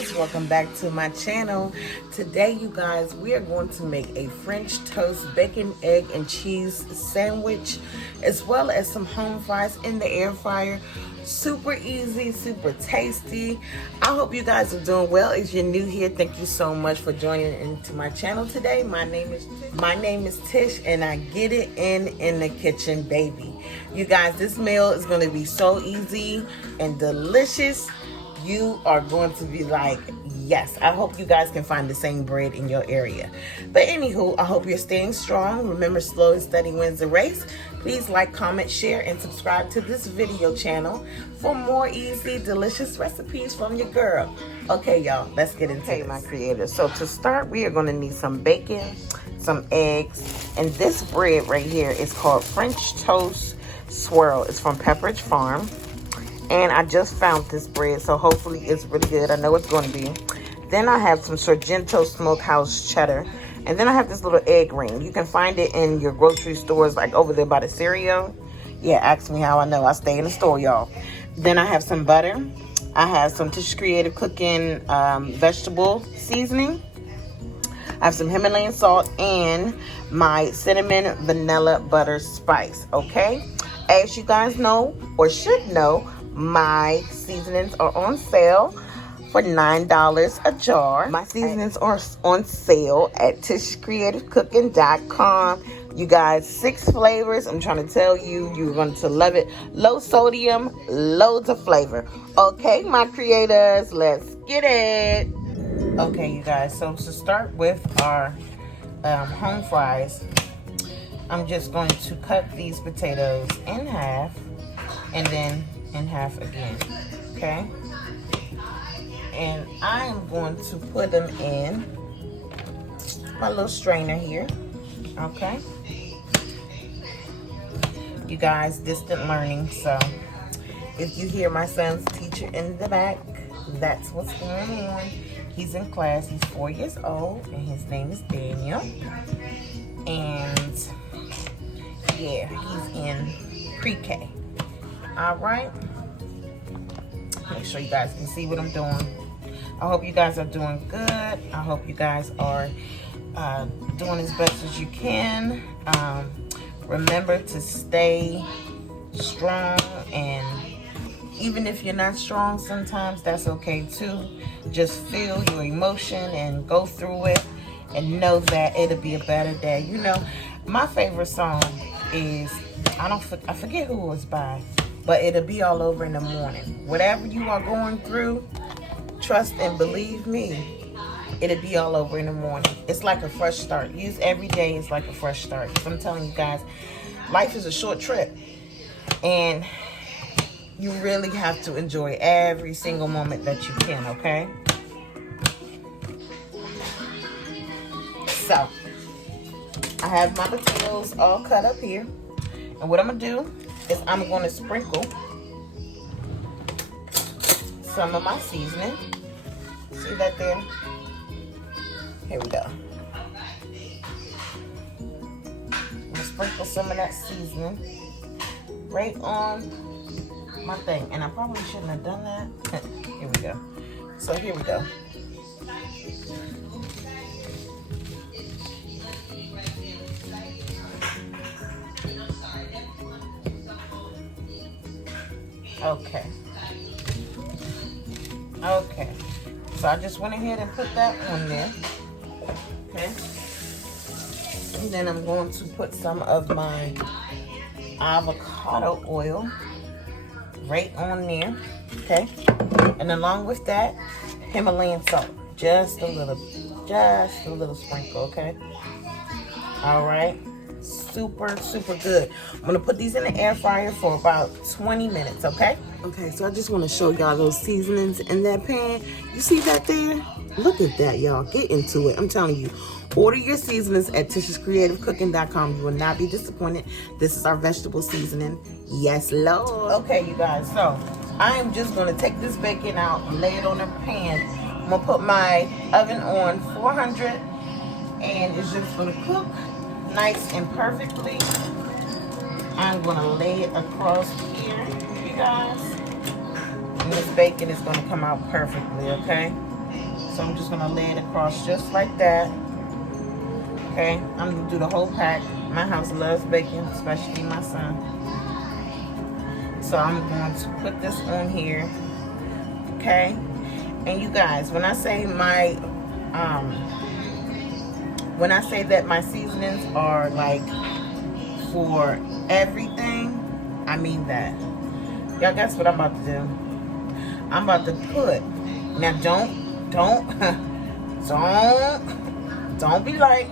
beauties, welcome back to my channel. Today you guys, we are going to make a French toast bacon, egg, and cheese sandwich, as well as some home fries in the air fryer. Super easy, super tasty. I hope you guys are doing well. If you're new here, thank you so much for joining into my channel today. My name is Tish, and I get it in the kitchen, baby. You guys, this meal is going to be so easy and delicious. You are going to be like, yes. I hope you guys can find the same bread in your area. But anywho, I hope you're staying strong. Remember, slow and steady wins the race. Please like, comment, share, and subscribe to this video channel for more easy, delicious recipes from your girl. Okay, y'all, let's get into it. My creators. So to start, we are going to need some bacon, some eggs, and this bread right here is called French Toast Swirl. It's from Pepperidge Farm. And I just found this bread, so hopefully it's really good. I know it's going to be. Then I have some Sargento Smokehouse cheddar. And then I have this little egg ring. You can find it in your grocery stores, like over there by the cereal. Yeah, ask me how I know. I stay in the store, y'all. Then I have some butter. I have some Tish Creative Cooking vegetable seasoning. I have some Himalayan salt and my cinnamon vanilla butter spice, okay? As you guys know, or should know, my seasonings are on sale for $9 a jar. My seasonings are on sale at tishcreativecooking.com. You guys, 6 flavors. I'm trying to tell you, you're going to love it. Low sodium, loads of flavor. Okay, my creators, let's get it. Okay, you guys, so to start with our home fries, I'm just going to cut these potatoes in half and then in half again, okay? And I am going to put them in my little strainer here, okay? You guys, distant learning, so if you hear my son's teacher in the back, that's what's going on. He's in class, he's 4 years old, and his name is Daniel. And yeah, he's in pre-K. All right, make sure you guys can see what I'm doing. I hope you guys are doing good. I hope you guys are doing as best as you can. Remember to stay strong, and even if you're not strong sometimes, that's okay too. Just feel your emotion and go through it and know that it'll be a better day. You know, my favorite song is, I forget who it was by, but it'll be all over in the morning. Whatever you are going through, trust and believe me, it'll be all over in the morning. It's like a fresh start. Use every day is like a fresh start. I'm telling you guys, life is a short trip, and you really have to enjoy every single moment that you can, okay? So, I have my potatoes all cut up here. And what I'm going to do is I'm going to sprinkle some of my seasoning. See that there? Here we go. I'm going to sprinkle some of that seasoning right on my thing. And I probably shouldn't have done that. Here we go. So here we go. Okay, so I just went ahead and put that on there, okay? And then I'm going to put some of my avocado oil right on there, okay? And along with that, Himalayan salt, just a little sprinkle, okay? All right. Super good. I'm gonna put these in the air fryer for about 20 minutes, okay? Okay, so I just want to show y'all those seasonings in that pan. You see that there? Look at that, y'all. Get into it. I'm telling you, order your seasonings at tishcreativecooking.com. You will not be disappointed. This is our vegetable seasoning. Yes, Lord. Okay, you guys, so I am just gonna take this bacon out and lay it on a pan. I'm gonna put my oven on 400, and it's just gonna cook nice and perfectly. I'm gonna lay it across here, you guys. And this bacon is gonna come out perfectly, okay? So I'm just gonna lay it across just like that. Okay, I'm gonna do the whole pack. My house loves bacon, especially my son. So I'm going to put this on here. Okay, and you guys, when I say that my seasonings are like for everything, I mean that. Y'all, guess what I'm about to do? I'm about to put, now don't be like,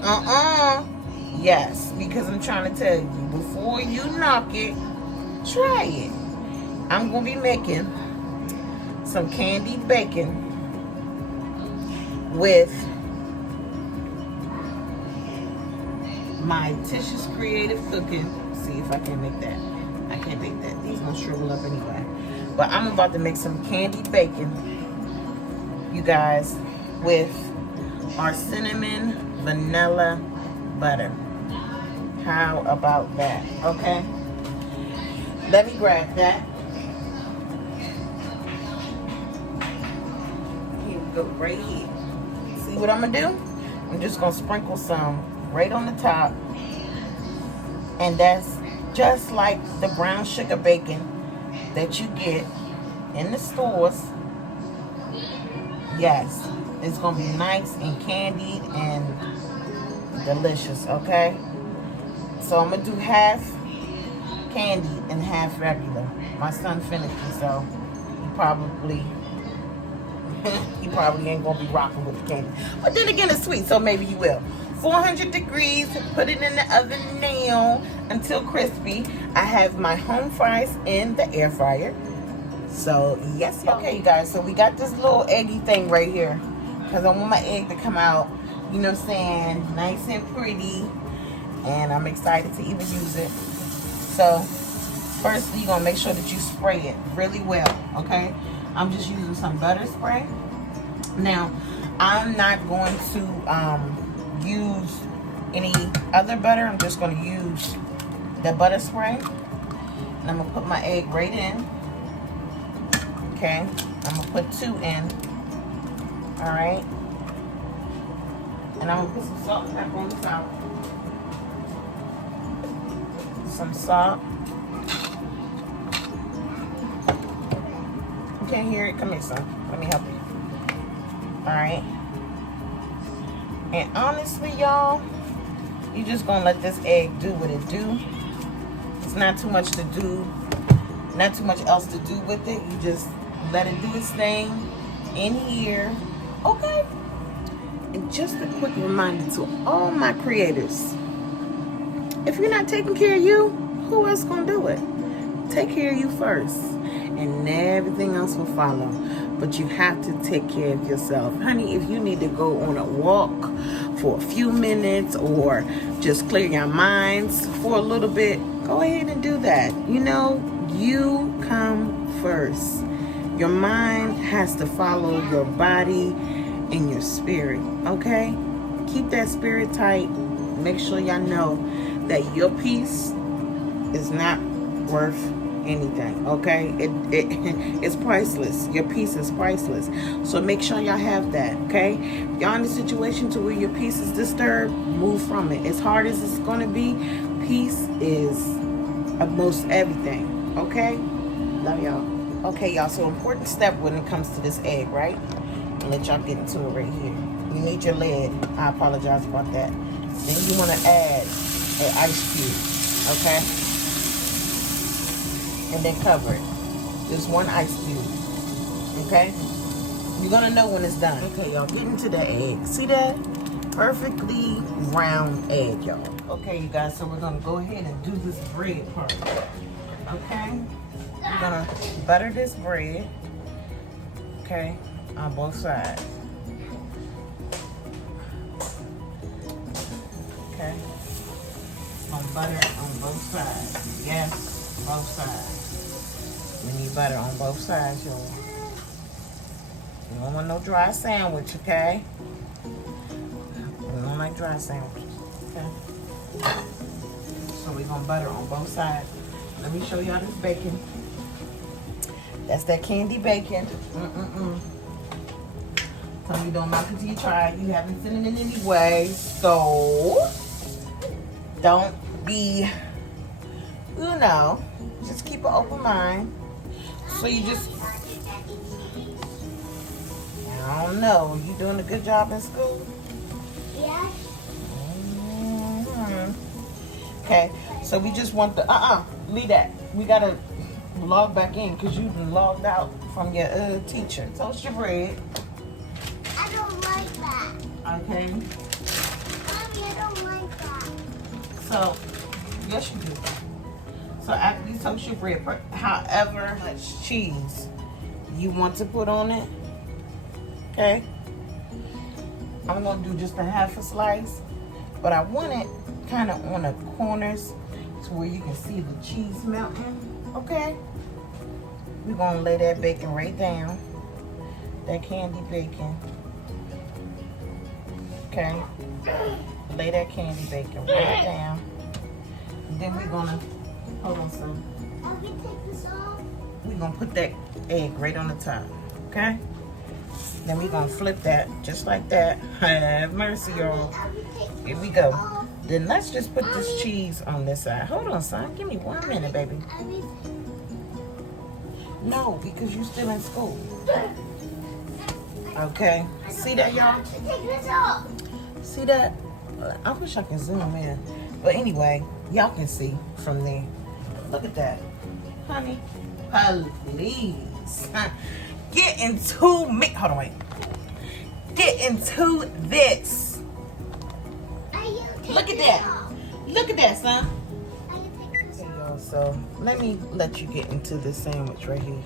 yes, because I'm trying to tell you, before you knock it, try it. I'm going to be making some candied bacon with my Tisha's Creative Cooking. See if I can make that. I can't make that. These gonna shrivel up anyway. But I'm about to make some candied bacon, you guys, with our cinnamon vanilla butter. How about that? Okay. Let me grab that. Here we go, right here. See what I'm gonna do? I'm just gonna sprinkle some right on the top. And that's just like the brown sugar bacon that you get in the stores. Yes, it's gonna be nice and candied and delicious, okay? So I'm gonna do half candied and half regular. My son finished it, so he probably ain't gonna be rocking with the candy. But then again, it's sweet, so maybe he will. 400 degrees, put it in the oven now until crispy. I have my home fries in the air fryer. So, yes, y'all. Okay, you guys, so we got this little eggy thing right here. Because I want my egg to come out, you know what I'm saying, nice and pretty. And I'm excited to even use it. So, first, you're going to make sure that you spray it really well, okay? I'm just using some butter spray. Now, I'm not going to use any other butter. I'm just going to use the butter spray. And I'm going to put my egg right in. Okay, I'm going to put 2 in. Alright. And I'm going to put some salt and pepper on the top. Some salt. You can't hear it? Come here, son. Let me help you. Alright. And honestly, y'all, you just gonna let this egg do what it do. It's not too much to do, not too much else to do with it. You just let it do its thing in here, okay? And just a quick reminder to all my creators, if you're not taking care of you, who else gonna do it? Take care of you first, and everything else will follow. But you have to take care of yourself. Honey, if you need to go on a walk for a few minutes or just clear your minds for a little bit, go ahead and do that. You know, you come first. Your mind has to follow your body and your spirit, okay? Keep that spirit tight. Make sure y'all know that your peace is not worth anything, okay? It's priceless. Your peace is priceless. So make sure y'all have that, okay? If y'all in a situation to where your peace is disturbed, move from it. As hard as it's going to be, peace is most everything, okay? Love y'all. Okay, y'all, so important step when it comes to this egg, right? I'll let y'all get into it right here. You need your lid. I apologize about that. Then you want to add an ice cube, okay? And then cover it. Just 1 ice cube. Okay? You're gonna know when it's done. Okay, y'all, get into the egg. See that? Perfectly round egg, y'all. Okay, you guys, so we're gonna go ahead and do this bread part. Okay? We're gonna butter this bread. Okay? On both sides. Okay? On butter on both sides. Yes, both sides. We need butter on both sides, y'all. You don't want no dry sandwich, okay? We don't like dry sandwiches, okay? So we're gonna butter on both sides. Let me show y'all this bacon. That's that candy bacon. Tell me don't knock it till you try. You haven't seen it in any way. So, don't be, just keep an open mind. So you just, I don't know. You doing a good job in school? Yeah. Okay, so we just want the, leave that. We gotta log back in because you've been logged out from your teacher. Toast your bread. I don't like that. Okay. Mommy, I don't like that. So, yes you do. So after you toast your bread, put however much cheese you want to put on it. Okay. I'm gonna do just a half a slice, but I want it kind of on the corners to where you can see the cheese melting. Okay. We're gonna lay that bacon right down. That candy bacon. Okay. Lay that candy bacon right down. And then we're gonna, hold on son. I can take this off. We're gonna put that egg right on the top. Okay? Then we're gonna flip that just like that. Have mercy, y'all. Here we go. Then let's just put this cheese on this side. Hold on, son. Give me 1 minute, baby. No, because you're still in school. Okay. See that, y'all? Take this off. See that? I wish I could zoom in. But anyway, y'all can see from there. Look at that. Honey, please. Get into me. Hold on, wait. Get into this. Look at that. Look at that, son. Okay, y'all, so let me let you get into this sandwich right here.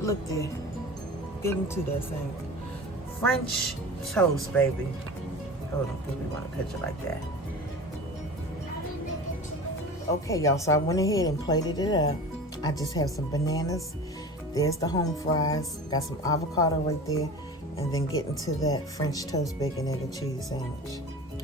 Look there. Get into that sandwich. French toast, baby. Hold on, because we want to picture like that. Okay, y'all, so I went ahead and plated it up. I just have some bananas. There's the home fries. Got some avocado right there. And then get into that French toast, bacon, egg, and cheese sandwich.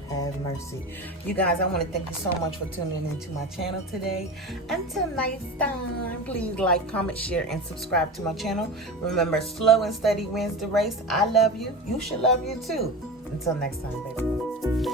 Have mercy. You guys, I want to thank you so much for tuning into my channel today. Until next time, please like, comment, share, and subscribe to my channel. Remember, slow and steady wins the race. I love you. You should love you too. Until next time, baby.